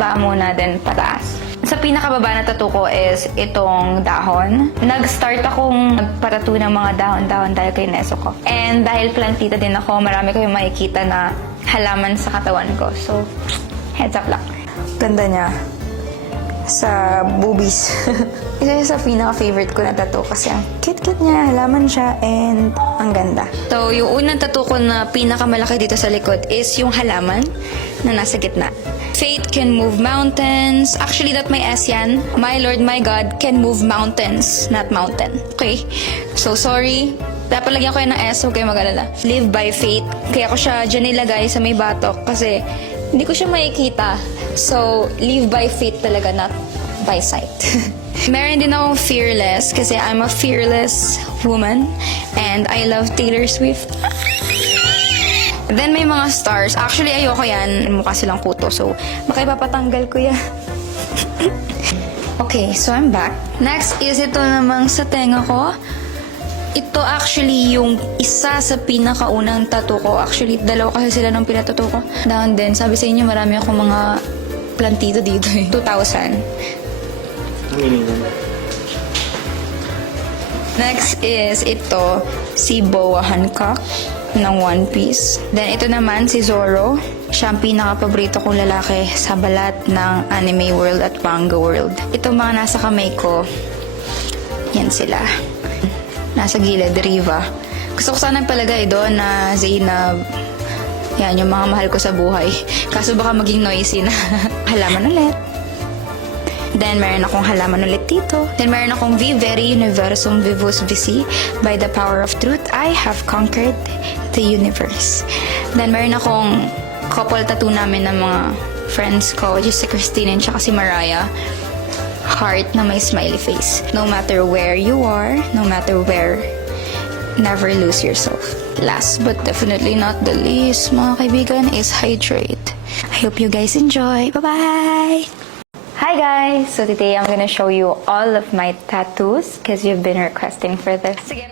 pababa muna, then pataas. Sa pinakababa na tattoo ko is itong dahon. Nag-start akong nagpatattoo ng mga dahon-dahon dahil kay Neso ko. And dahil plantita din ako, marami kayong makikita na halaman sa katawan ko. So, heads up lang. Ganda niya. Sa boobies. Ito yung sa pinaka-favorite ko na tattoo kasi ang cute-cute niya, halaman siya, and ang ganda. So, yung unang tattoo ko na pinakamalaki dito sa likod is yung halaman na nasa gitna. Fate can move mountains. Actually, that may S yan. My Lord, my God can move mountains, not mountain. Okay? So, sorry. Dapat lagyan ko yan ng S, huwag kayo mag-alala. Live by faith. Kaya ko siya dyan nilagay sa may batok kasi hindi ko siya makikita. So, live by faith talaga, not by sight. Meron din akong fearless kasi I'm a fearless woman and I love Taylor Swift. Then may mga stars. Actually, ayoko yan. Mukha silang kuto. So, baka ipapatanggal ko yan. Okay, so I'm back. Next is ito namang sa tenga ko. Ito actually yung isa sa pinakaunang tattoo ko. Actually, dalawa kasi sila nung pinatattoo ko. Down din. Sabi sa inyo, marami akong mga plantito dito eh. 2,000. Next is ito, si Boa Hancock ng One Piece. Then ito naman si Zoro. Siya ang pinaka-paborito kong lalaki sa balat ng anime world at manga world. Ito mga nasa kamay ko. Yan sila. Nasa gilid, Riva. Gusto ko sana palagay doon na Zainab. Yan, yung mga mahal ko sa buhay. Kaso baka maging noisy na. Halaman ulit. Then, meron akong halaman ulit dito. Then, meron akong Vivere Universum Vivus Vici. By the power of truth, I have conquered the universe. Then, meron akong couple tattoo namin ng mga friends ko, which is si Christine and si Mariah. Heart na may smiley face. No matter where you are, no matter where, never lose yourself. Last but definitely not the least, mga kaibigan, is hydrate. I hope you guys enjoy. Bye-bye! Hi guys! So today I'm gonna show you all of my tattoos because you've been requesting for this. Sige.